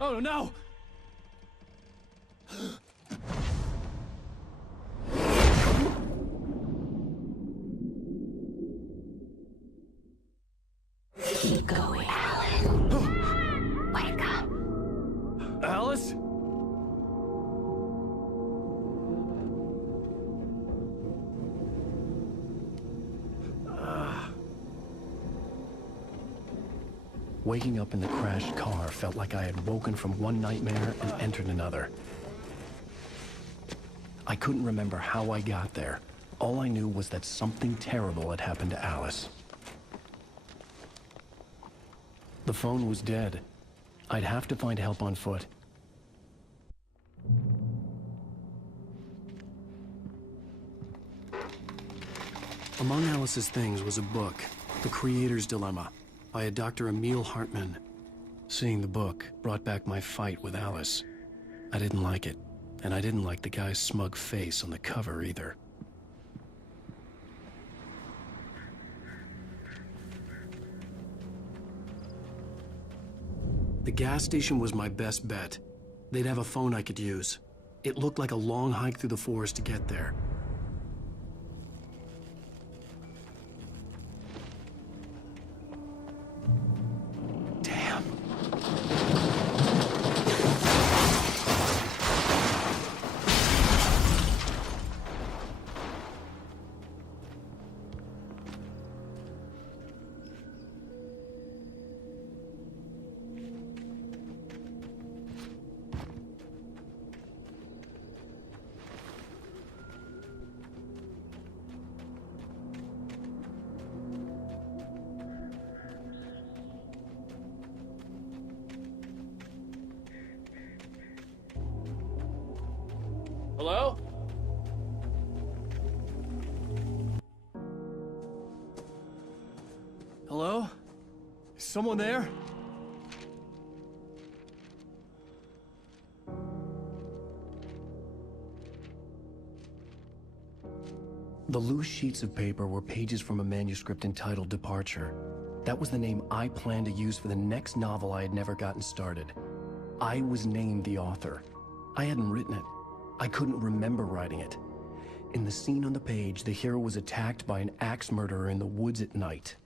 Oh no! Keep going, Alan. Wake up. Alice? Waking up in the crashed car felt like I had woken from one nightmare and entered another. I couldn't remember how I got there. All I knew was that something terrible had happened to Alice. The phone was dead. I'd have to find help on foot. Among Alice's things was a book, The Creator's Dilemma, by a Dr. Emil Hartmann. Seeing the book brought back my fight with Alice. I didn't like it, and I didn't like the guy's smug face on the cover either. The gas station was my best bet. They'd have a phone I could use. It looked like a long hike through the forest to get there. Damn. Hello? Hello? Is someone there? The loose sheets of paper were pages from a manuscript entitled Departure. That was the name I planned to use for the next novel I had never gotten started. I was named the author. I hadn't written it. I couldn't remember writing it. In the scene on the page, the hero was attacked by an axe murderer in the woods at night.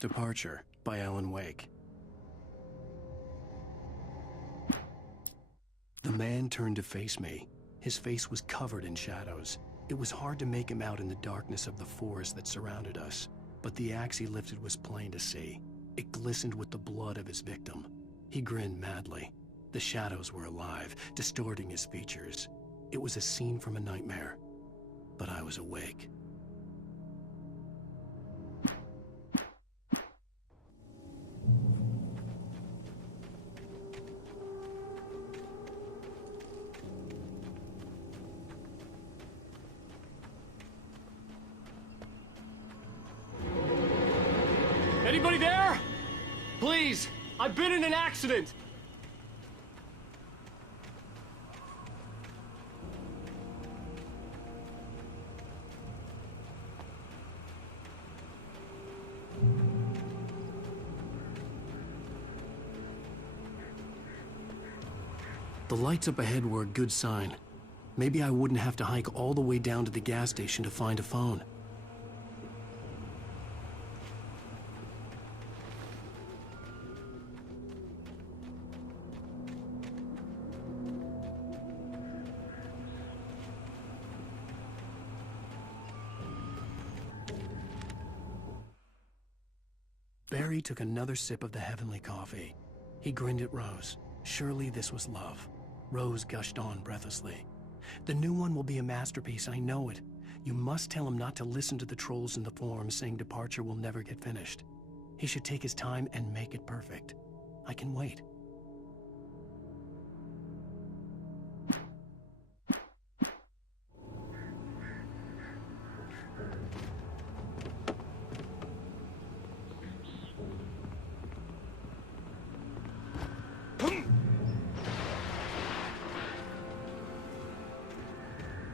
Departure by Allan Wake. The man turned to face me. His face was covered in shadows. It was hard to make him out in the darkness of the forest that surrounded us, but the axe he lifted was plain to see. It glistened with the blood of his victim. He grinned madly. The shadows were alive, distorting his features. It was a scene from a nightmare, but I was awake. Anybody there? Please, I've been in an accident. The lights up ahead were a good sign. Maybe I wouldn't have to hike all the way down to the gas station to find a phone. Barry took another sip of the heavenly coffee. He grinned at Rose. Surely this was love. Rose gushed on breathlessly. The new one will be a masterpiece, I know it. You must tell him not to listen to the trolls in the forums saying Departure will never get finished. He should take his time and make it perfect. I can wait.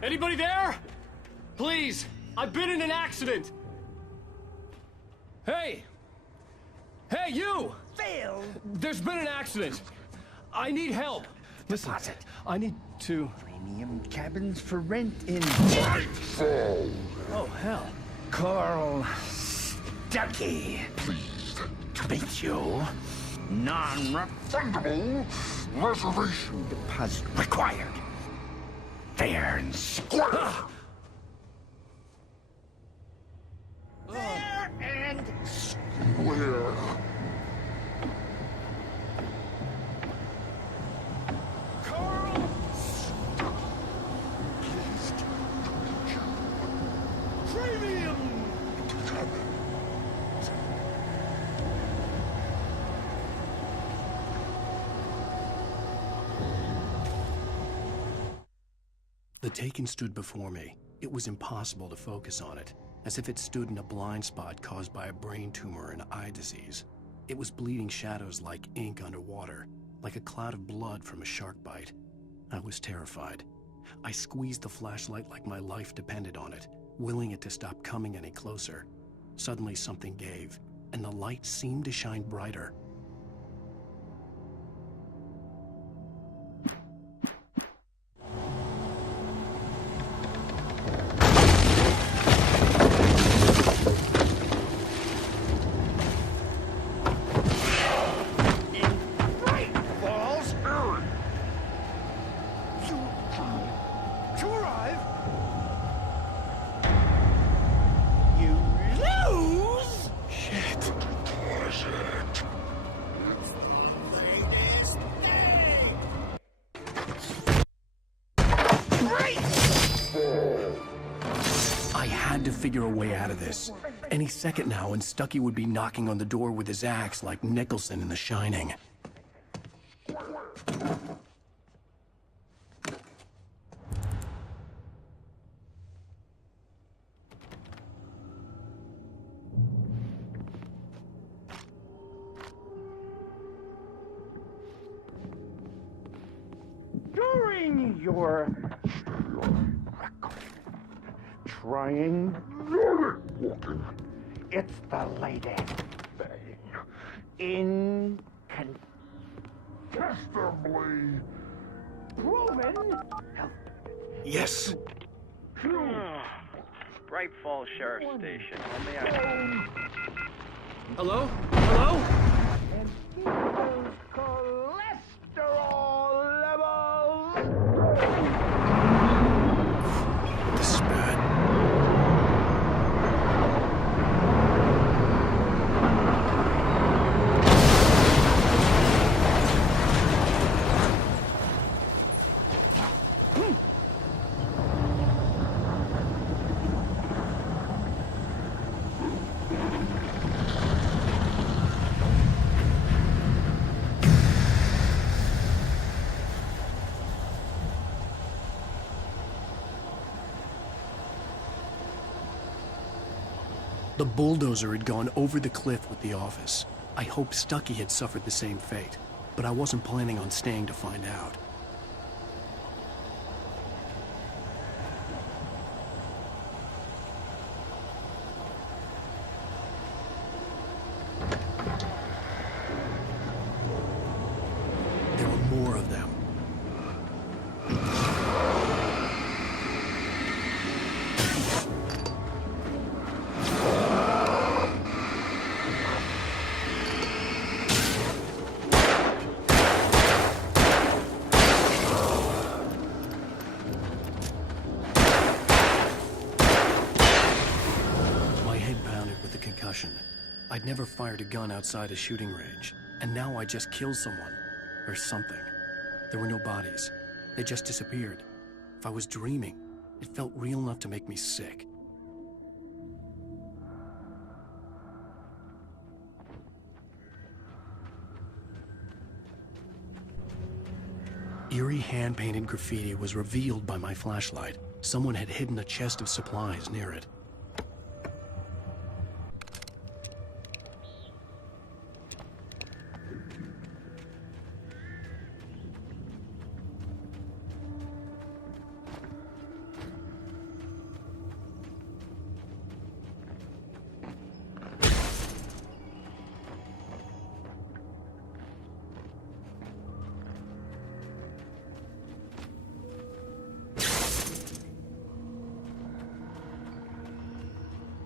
Anybody there? Please, I've been in an accident. Hey, Hey, you! Phil! There's been an accident. I need help. Listen, I need to... Premium cabins for rent in... Oh, hell. Carl Stuckey. Pleased To meet you. Non-refundable reservation deposit required. Fair and square. Fair and where Carl. Premium. The Taken stood before me. It was impossible to focus on it, as if it stood in a blind spot caused by a brain tumor and eye disease. It was bleeding shadows like ink underwater, like a cloud of blood from a shark bite. I was terrified. I squeezed the flashlight like my life depended on it, willing it to stop coming any closer. Suddenly something gave, and the light seemed to shine brighter. Figure a way out of this. Any second now, and Stuckey would be knocking on the door with his axe like Nicholson in The Shining. During your trying. walking It's the latest thing. incontestably Proven. Yes. Bright Falls Sheriff Station. Let me out. Hello? Hello? And keep those cholesterol levels. This is bad. The bulldozer had gone over the cliff with the office. I hoped Stuckey had suffered the same fate, but I wasn't planning on staying to find out. There were more of them. I'd never fired a gun outside a shooting range, and now I just killed someone, or something. There were no bodies. They just disappeared. If I was dreaming, it felt real enough to make me sick. Eerie hand-painted graffiti was revealed by my flashlight. Someone had hidden a chest of supplies near it.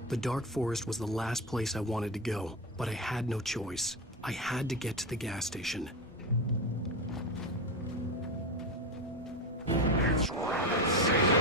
The dark forest was the last place I wanted to go, but I had no choice. I had to get to the gas station. It's rabbit season.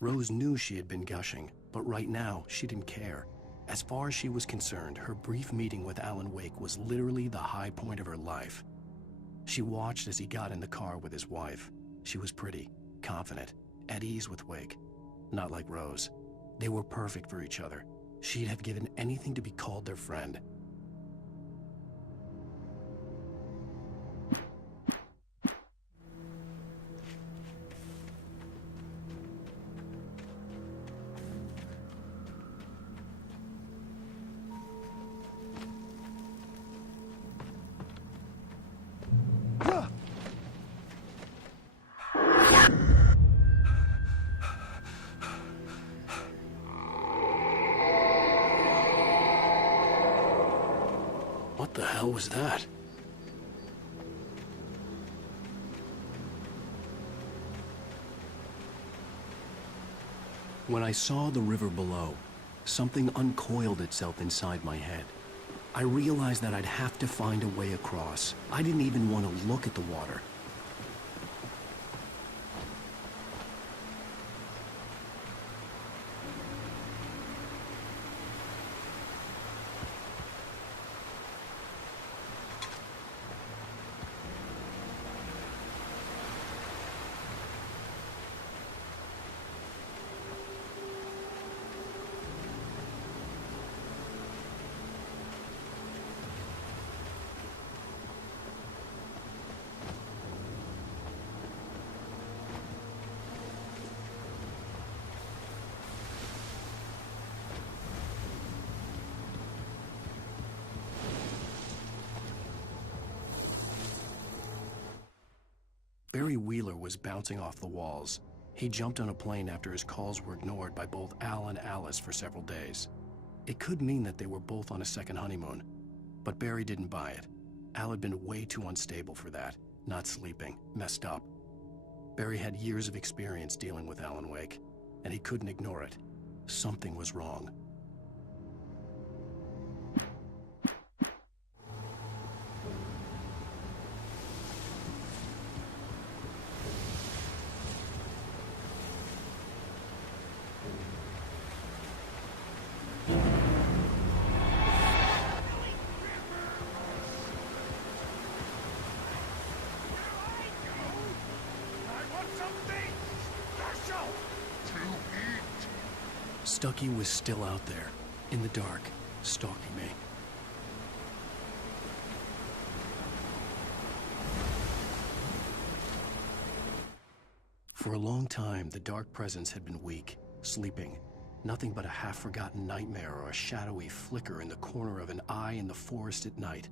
Rose knew she had been gushing, but right now, she didn't care. As far as she was concerned, her brief meeting with Alan Wake was literally the high point of her life. She watched as he got in the car with his wife. She was pretty, confident, at ease with Wake. Not like Rose. They were perfect for each other. She'd have given anything to be called their friend. What the hell was that? When I saw the river below, something uncoiled itself inside my head. I realized that I'd have to find a way across. I didn't even want to look at the water. Barry Wheeler was bouncing off the walls. He jumped on a plane after his calls were ignored by both Al and Alice for several days. It could mean that they were both on a second honeymoon, but Barry didn't buy it. Al had been way too unstable for that, not sleeping, messed up. Barry had years of experience dealing with Alan Wake, and he couldn't ignore it. Something was wrong. Stucky was still out there, in the dark, stalking me. For a long time, the dark presence had been weak, sleeping. Nothing but a half-forgotten nightmare or a shadowy flicker in the corner of an eye in the forest at night.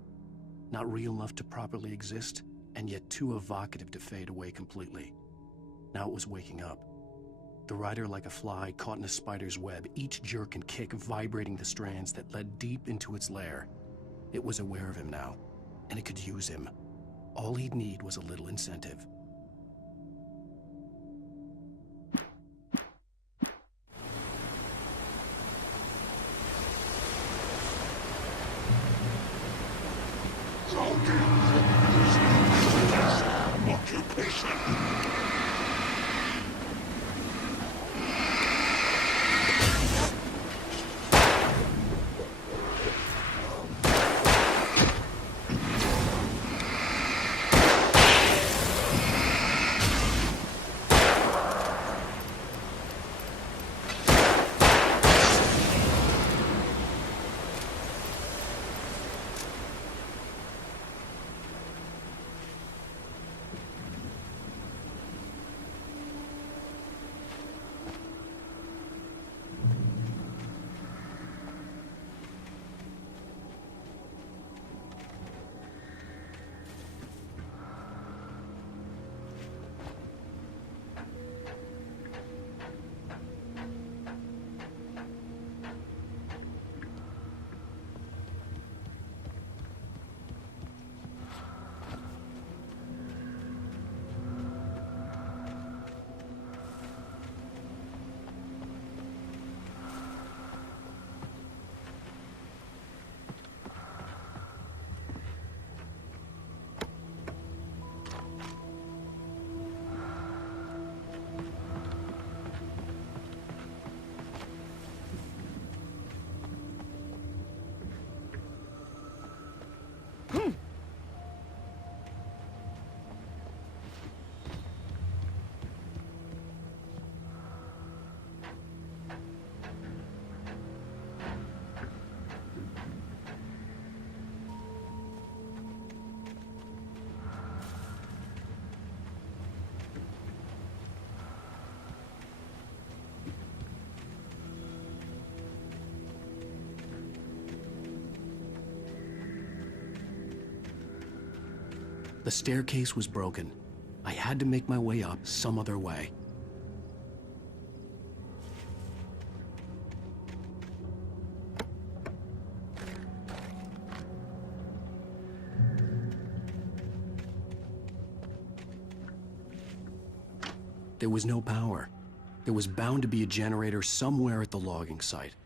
Not real enough to properly exist, and yet too evocative to fade away completely. Now it was waking up. The rider like a fly caught in a spider's web, each jerk and kick vibrating the strands that led deep into its lair. It was aware of him now, and it could use him. All he'd need was a little incentive. The staircase was broken. I had to make my way up some other way. There was no power. There was bound to be a generator somewhere at the logging site.